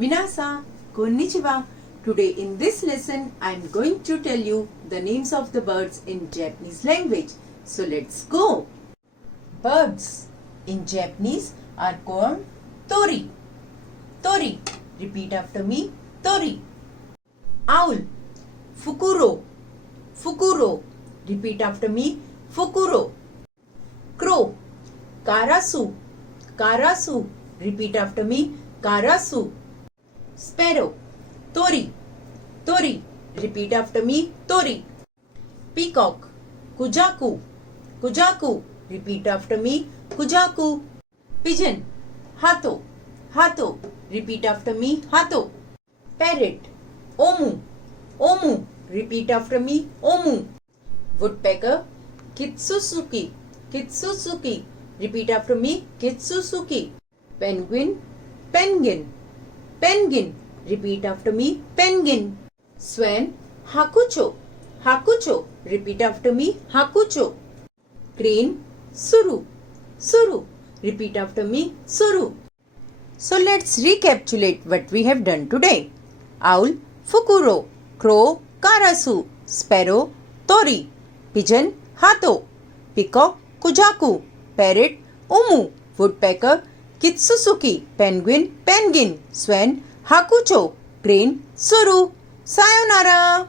Minasa, konnichiwa. Today in this lesson, I am going to tell you the names of the birds in Japanese language. So let's go. Birds in Japanese are called tori. Tori. Repeat after me. Tori. Owl. Fukuro. Fukuro. Repeat after me. Fukuro. Crow. Karasu. Karasu. Repeat after me. Karasu. Sparrow. Tori. Tori. Repeat after me. Tori. Peacock. Kujaku. Kujaku. Repeat after me. Kujaku. Pigeon. Hato. Hato. Repeat after me. Hato. Parrot. Omu. Omu. Repeat after me. Omu. Woodpecker. Kitsusuki. Kitsusuki. Repeat after me. Kitsusuki. Penguin. Penguin. Penguin. Repeat after me. Penguin. Swan. Hakucho. Hakucho. Repeat after me. Hakucho. Crane. Suru. Suru. Repeat after me. Suru. So let's recapitulate what we have done today. Owl. Fukuro. Crow. Karasu. Sparrow. Tori. Pigeon. Hato. Peacock. Kujaku. Parrot. Omu. Woodpecker. Kitsusuki. Penguin. Penguin. Swan. Hakucho. Crane. Suru. Sayonara.